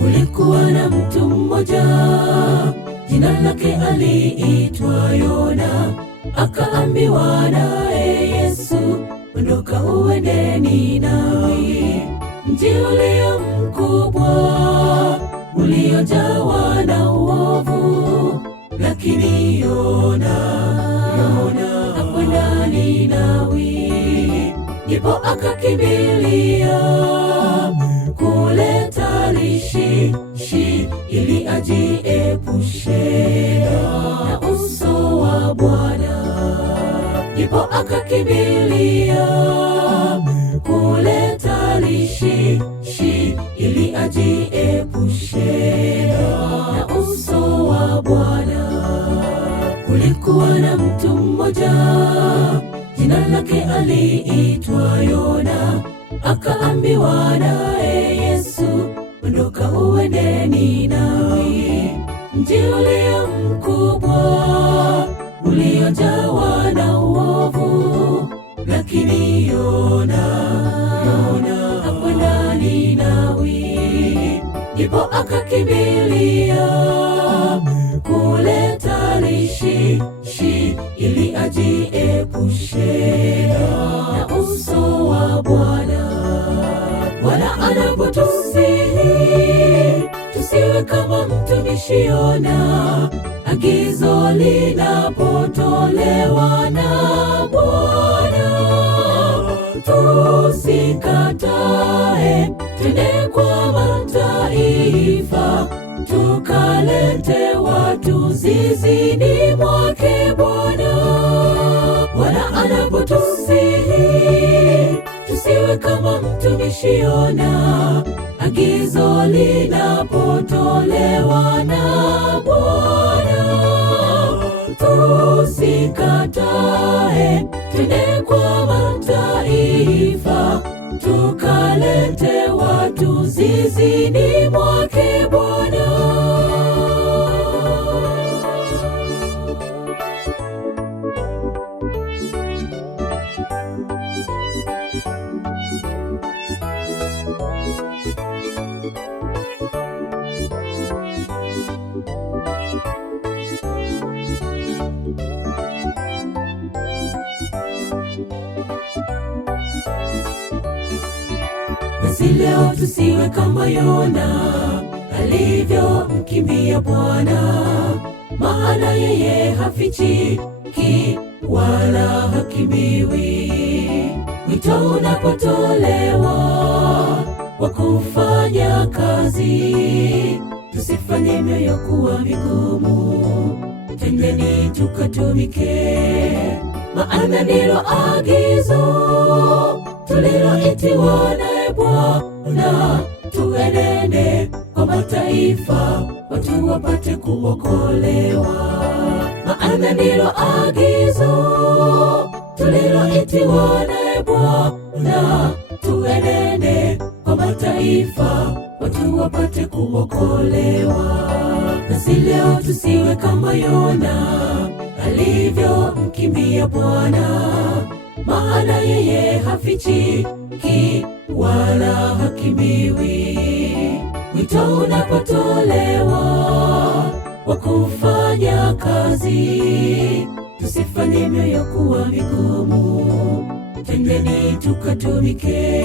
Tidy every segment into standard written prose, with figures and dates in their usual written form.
Kulikuwa na mtu mmoja, jina lake aliitwa Yona. Akaambiwa naye Yesu, ondoka uende Ninawi, mji ulio mkubwa, uliojawa na uovu. Lakini Yona hakwenda Ninawi. Ndipo akakimbilia kule Tarshishi ili ajiepushe na uso wa Bwana. Ndipo akakimbilia kule Tarshishi ili ajiepushe na uso wa Bwana. Kulikuwa na mtu mmoja, jina lake aliitwa Yona. Akaambiwa naye Yesu, ondoka uende Ninawi, mji ulio mkubwa, uliojawa na uovu. Lakini Yona hakwenda Ninawi. Ndipo akakimbilia kule Tarshishi ili ajiepushe na uso wa Bwana. Bwana anapotusihi tusiwe kama mtumishi Yona, agizo linapotolewa na Bwana tusikatae, twende kwa mataifa, tukalete watu zizini mwake Bwana. Bwana anapotusihi tusiwe kama mtumishi Yona, agizo linapotolewa na Bwana tusikatae, twende kwa mataifa, tukalete watu zizini mwake Bwana. Basi leo tusiwe kama Yona alivyomkimbia Bwana, maana yeye hafichiki wala hakimbiwi. Wito unapotolewa wa kufanya kazi, tusifanye mioyo kuwa migumu, twendeni tukatumike, maana ndilo agizo tuliloitiwa naye Bwana, tuenende kwa mataifa, watu wapate kuokolewa. Maana ndilo agizo tuliloitiwa naye Bwana, tuenende kwa mataifa, watu wapate kuokolewa. Basi leo tusiwe kama Yona alivyomkimbia Bwana, maana yeye hafichiki wala hakimbiwi. Wito unapotolewa wa kufanya kazi, tusifanye mioyo kuwa migumu, twendeni tukatumike,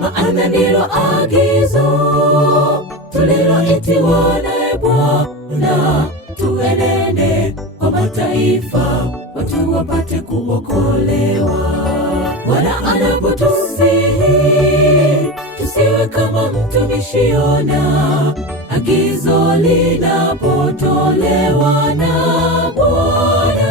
maana ndilo agizo tuliloitiwa naye Bwana, tuenende kwa mataifa, watu wapate kuokolewa. Bwana anapotusihi tusiwe kama mtumishi Yona, agizo linapotolewa na Bwana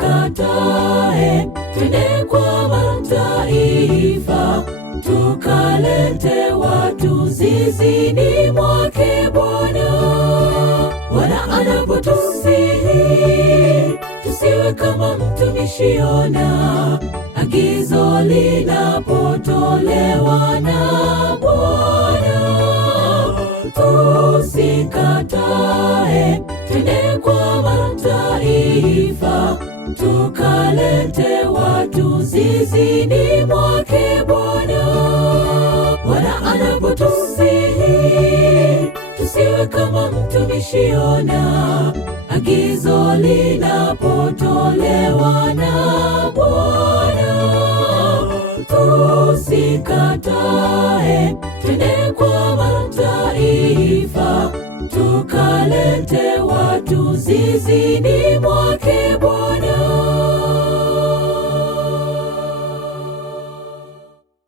tusikatae, twende kwa mataifa, tukalete watu zizini mwake Bwana. Bwana anapotusihi tusiwe kama mtumishi Yona, agizo linapotolewa na Bwana tusikatae, twende kwa mataifa, tukalete watu zizini mwake Bwana. Bwana anapo anapotusihi tusiwe kama mtumishi Yona, agizo linapotolewa na Bwana tusikatae, twende kwa mataifa tukalete watu zizini mwake Bwana.